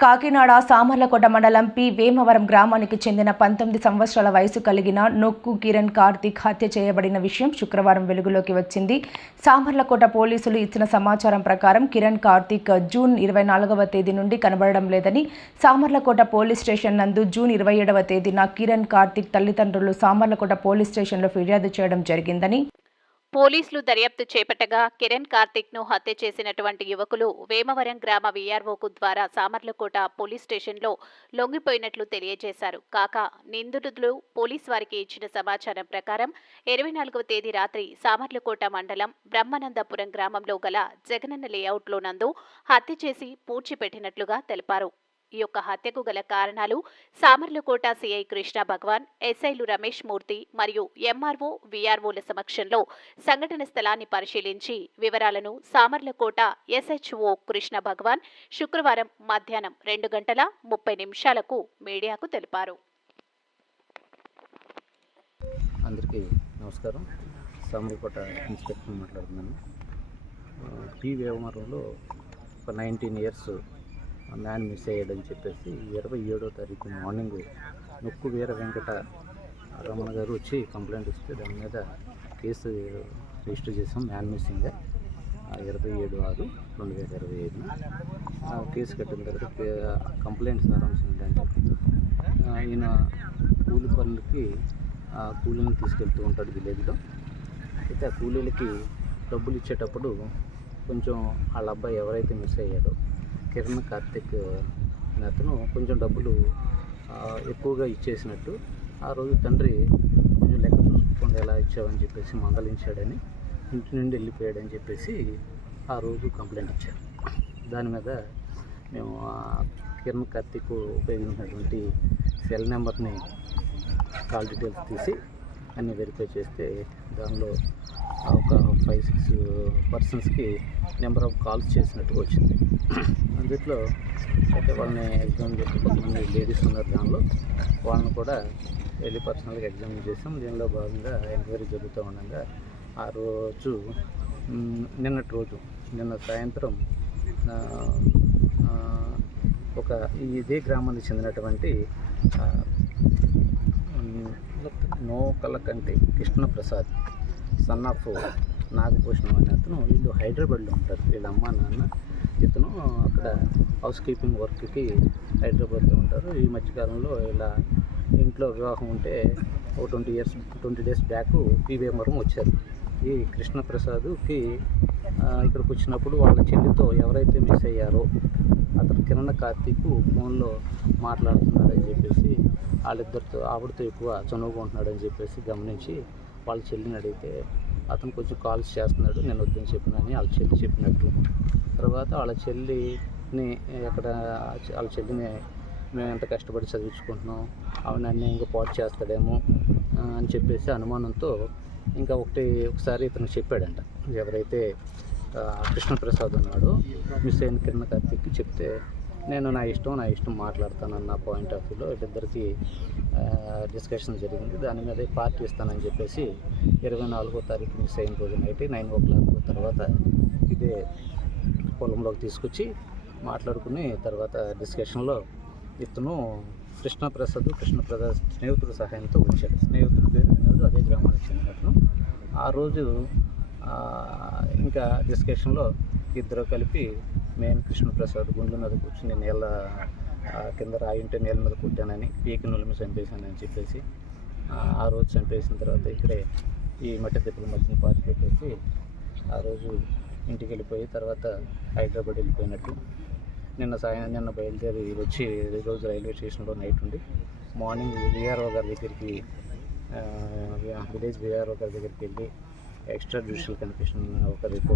కాకినాడ సామర్లకోట మండలం పి. వేమవరం గ్రామానికి చెందిన పంతొమ్మిది సంవత్సరాల వయసు కలిగిన నొక్కు కిరణ్ కార్తిక్ హత్య చేయబడిన విషయం శుక్రవారం వెలుగులోకి వచ్చింది. సామర్లకోట పోలీసులు ఇచ్చిన సమాచారం ప్రకారం కిరణ్ కార్తీక్ జూన్ ఇరవై నాలుగవ తేదీ నుండి కనబడడం లేదని సామర్లకోట పోలీస్ స్టేషన్ నందు జూన్ ఇరవై ఏడవ తేదీన కిరణ్ కార్తీక్ తల్లిదండ్రులు సామర్లకోట పోలీస్ స్టేషన్లో ఫిర్యాదు చేయడం జరిగిందని పోలీసులు దర్యాప్తు చేపట్టగా కిరణ్ కార్తిక్ను హత్య చేసినటువంటి యువకులు వేమవరం గ్రామ వీఆర్ఓకు ద్వారా సామర్లకోట పోలీస్ స్టేషన్లో లొంగిపోయినట్లు తెలియజేశారు. కాగా నిందితులు పోలీస్ వారికి ఇచ్చిన సమాచారం ప్రకారం ఇరవై నాలుగవ తేదీ రాత్రి సామర్లకోట మండలం బ్రహ్మానందపురం గ్రామంలో గల జగనన్న లేఅవుట్లో నందు హత్య చేసి పూడ్చిపెట్టినట్లుగా తెలిపారు. ఈ యొక్క హత్యకు గల కారణాలు సామర్లకోట సిఐ కృష్ణ భగవాన్ ఎస్ఐలు రమేష్ మూర్తి మరియు ఎంఆర్ఓ విఆర్ఓల సమక్షంలో సంఘటన స్థలాన్ని పరిశీలించి వివరాలను సామర్లకోట ఎస్హెచ్ఓ కృష్ణ భగవాన్ శుక్రవారం మధ్యాహ్నం రెండు గంటల ముప్పై నిమిషాలకు మీడియాకు తెలిపారు. అందరికీ నమస్కారం. సామర్లకోట ఇన్స్పెక్టర్ మాట్లాడుతున్నాను. పి ఒక నైన్టీన్ ఇయర్స్ మ్యాన్ మిస్ అయ్యాడని చెప్పేసి ఇరవై ఏడో తారీఖు మార్నింగ్ నొక్కు వీర వెంకట రమణ గారు వచ్చి కంప్లైంట్ ఇస్తే దాని మీద కేసు రిజిస్టర్ చేసాం మ్యాన్ మిస్సింగ్ ఇరవై ఏడు ఆరు రెండు వేల ఇరవై ఐదున. కేసు కట్టిన తర్వాత కంప్లైంట్ సారాంశం ఏంటంటే ఈయన కూలి పనులకి ఆ కూలీని తీసుకెళ్తూ ఉంటాడు విలేజ్లో. అయితే ఆ కూలీలకి డబ్బులు ఇచ్చేటప్పుడు కొంచెం వాళ్ళ అబ్బాయి ఎవరైతే మిస్ అయ్యాడో కిరణ్ కార్తిక్ అనే అతను కొంచెం డబ్బులు ఎక్కువగా ఇచ్చేసినట్టు ఆ రోజు తండ్రి కొంచెం లెక్క చూసుకోకుండా ఎలా ఇచ్చావని చెప్పేసి మందలించాడని ఇంటి నుండి వెళ్ళిపోయాడని చెప్పేసి ఆ రోజు కంప్లైంట్ ఇచ్చారు. దాని మీద మేము ఆ కిరణ్ కార్తిక్ ఉపయోగించినటువంటి సెల్ నెంబర్ని కాల్ డీటెయిల్స్ తీసి అన్ని వెరిఫై చేస్తే దానిలో ఒక ఫైవ్ సిక్స్ పర్సన్స్కి నెంబర్ ఆఫ్ కాల్స్ చేసినట్టుగా వచ్చింది. అందుట్లో అయితే వాళ్ళని ఎగ్జామ్ చేసి కొంతమంది లేడీస్ ఉన్నారు దానిలో. వాళ్ళని కూడా వెళ్ళి పర్సనల్గా ఎగ్జామ్ చేసాం. దీనిలో భాగంగా ఎంక్వైరీ జరుగుతూ ఉండగా ఆ రోజు నిన్నటి రోజు నిన్న సాయంత్రం ఒక ఇదే గ్రామానికి చెందినటువంటి ఆ, మ్, నోకలకంటి కృష్ణప్రసాద్ సన్ ఆఫ్ నాగభూషణం అనే అతను వీళ్ళు హైదరాబాద్లో ఉంటారు. వీళ్ళ అమ్మ నాన్న ఇతను అక్కడ హౌస్ కీపింగ్ వర్క్కి హైదరాబాద్లో ఉంటారు. ఈ మధ్యకాలంలో ఇలా ఇంట్లో వివాహం ఉంటే ఒక twenty years twenty days back పీవీఎంవరం వచ్చారు. ఈ కృష్ణప్రసాద్కి ఇక్కడికి వచ్చినప్పుడు వాళ్ళ చెల్లితో ఎవరైతే మిస్ అయ్యారో అతను కిరణ్ కార్తీక్ ఫోన్లో మాట్లాడుతున్నాడని చెప్పేసి వాళ్ళిద్దరితో ఆవిడతో ఎక్కువ చనువుకుంటున్నాడని చెప్పేసి గమనించి వాళ్ళ చెల్లిని అడిగితే అతను కొంచెం కాల్స్ చేస్తున్నాడు నేను వద్దని చెప్పినని వాళ్ళ చెల్లి చెప్పినట్టు. తర్వాత వాళ్ళ చెల్లిని ఎక్కడ వాళ్ళ చెల్లిని మేము ఎంత కష్టపడి చదివించుకుంటున్నాం ఆవిడ నన్ను ఇంకా పాటు చేస్తాడేమో అని చెప్పేసి అనుమానంతో ఇంకా ఒకటి ఒకసారి ఇతను చెప్పాడంట. ఎవరైతే కృష్ణప్రసాద్ ఉన్నాడో మిస్ అయిన కిరణ్ కార్తిక్కి చెప్తే నేను నా ఇష్టం నా ఇష్టం మాట్లాడతానన్న పాయింట్ ఆఫ్ వ్యూలో ఇద్దరికి డిస్కషన్ జరిగింది. దాని మీద పార్టీ ఇస్తానని చెప్పేసి ఇరవై నాలుగో తారీఖు మిస్ అయిన రోజు నైట్ నైన్ ఓ క్లాక్ తర్వాత ఇదే పొలంలోకి తీసుకొచ్చి మాట్లాడుకుని తర్వాత డిస్కషన్లో ఇతను కృష్ణప్రసాద్ కృష్ణప్రసాద్ స్నేహితుడు సహాయంతో వచ్చాడు. స్నేహితుడు పేరు వినోద్ అదే గ్రామానికి చెందినట్లు ఆ రోజు ఇంకా డిస్కషన్లో ఇద్దరు కలిపి నేను కృష్ణప్రసాద్ గుండ్ల మీద కూర్చుని నేల కింద రాయింటే నేల మీద కుట్టానని పీకి నులిమి చంపేశానని చెప్పేసి ఆ, రోజు చంపేసిన తర్వాత ఇక్కడే ఈ మట్టి తిప్పుల మధ్యన పాతి పెట్టేసి ఆ రోజు ఇంటికి వెళ్ళిపోయి తర్వాత హైదరాబాద్ వెళ్ళిపోయినట్టు. నిన్న సాయం నిన్న బయలుదేరి వచ్చి ఈరోజు రైల్వే స్టేషన్లో నైట్ ఉండి మార్నింగ్ విఆర్ఓ గారి దగ్గరికి విలేజ్ విఆర్ఓ గారి దగ్గరికి వెళ్ళి ఎక్స్ట్రా జ్యుడిషియల్ కన్ఫ్యూషన్ ఒక రిపోర్ట్